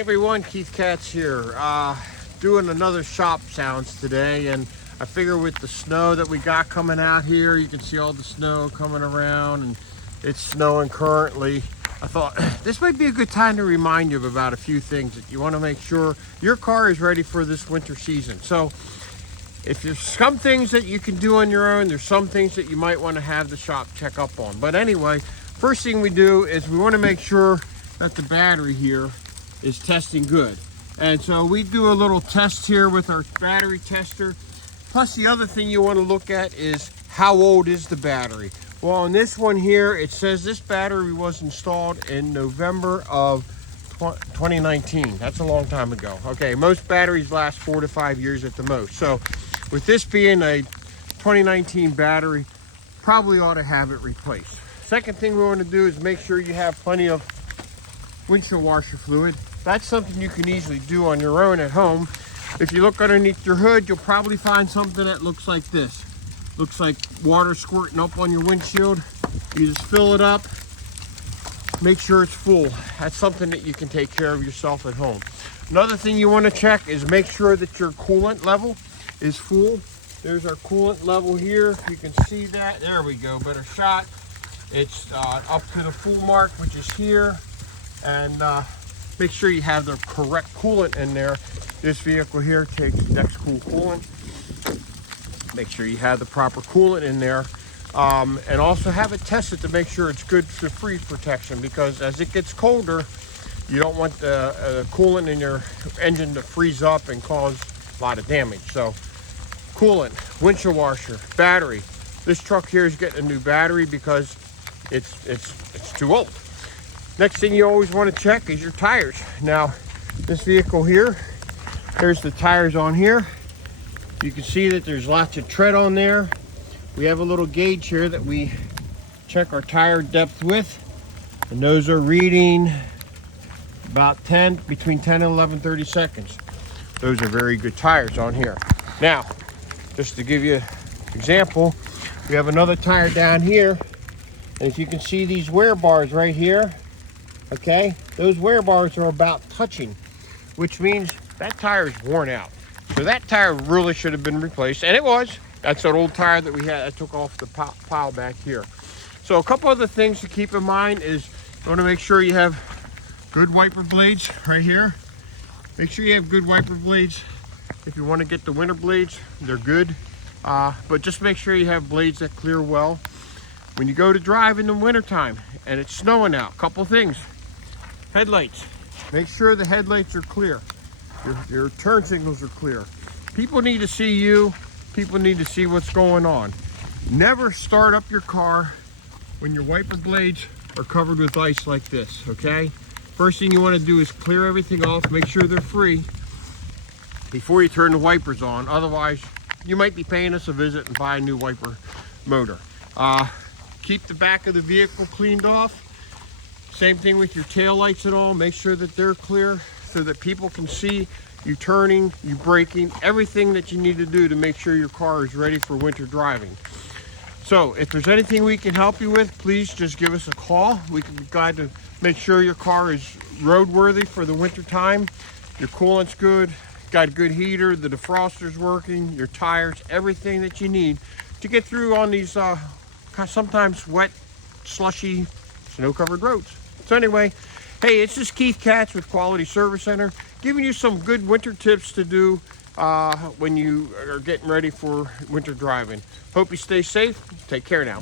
Hey everyone, Keith Katz here. Doing another shop sounds today, and I figure with the snow that we got coming out here, you can see all the snow coming around and it's snowing currently. I thought this might be a good time to remind you about a few things that you want to make sure your car is ready for this winter season. So if there's some things that you can do on your own, there's some things that you might want to have the shop check up on. But anyway, first thing we do is we want to make sure that the battery here is testing good. And so we do a little test here with our battery tester. Plus the other thing you want to look at is how old is the battery. Well, on this one here, it says this battery was installed in November of 2019. That's a long time ago. Okay, most batteries last 4 to 5 years at the most. So with this being a 2019 battery, probably ought to have it replaced. Second thing we want to do is make sure you have plenty of windshield washer fluid. That's something you can easily do on your own at home. If you look underneath your hood, you'll probably find something that looks like this. Looks like water squirting up on your windshield. You just fill it up, make sure it's full. That's something that you can take care of yourself at home. Another thing you want to check is make sure that your coolant level is full. There's our coolant level here. You can see that. There we go, better shot. It's up to the full mark, which is here. And make sure you have the correct coolant in there. This vehicle here takes Dexcool coolant. Make sure you have the proper coolant in there. And also have it tested to make sure it's good for freeze protection, because as it gets colder, you don't want the coolant in your engine to freeze up and cause a lot of damage. So coolant, windshield washer, battery. This truck here is getting a new battery because it's too old. Next thing you always want to check is your tires. Now, this vehicle here, there's the tires on here. You can see that there's lots of tread on there. We have a little gauge here that we check our tire depth with, and those are reading about between 10 and 11 seconds. Those are very good tires on here. Now, just to give you an example, we have another tire down here, and if you can see these wear bars right here, okay, those wear bars are about touching, which means that tire is worn out. So that tire really should have been replaced, and it was. That's an old tire that we had. I took off the pile back here. So a couple other things to keep in mind is you want to make sure you have good wiper blades right here. Make sure you have good wiper blades. If you want to get the winter blades, they're good. But just make sure you have blades that clear well. When you go to drive in the wintertime and it's snowing out, couple things. Headlights. Make sure the headlights are clear. Your turn signals are clear. People need to see you. People need to see what's going on. Never start up your car when your wiper blades are covered with ice like this, okay? First thing you want to do is clear everything off, make sure they're free before you turn the wipers on. Otherwise, you might be paying us a visit and buy a new wiper motor. Keep the back of the vehicle cleaned off. Same thing with your tail lights and all. Make sure that they're clear so that people can see you turning, you braking, everything that you need to do to make sure your car is ready for winter driving. So if there's anything we can help you with, please just give us a call. We can be glad to make sure your car is roadworthy for the winter time. Your coolant's good, got a good heater, the defroster's working, your tires, everything that you need to get through on these sometimes wet, slushy, snow-covered roads. So anyway, hey, it's just Keith Katz with Quality Service Center, giving you some good winter tips to do when you are getting ready for winter driving. Hope you stay safe. Take care now.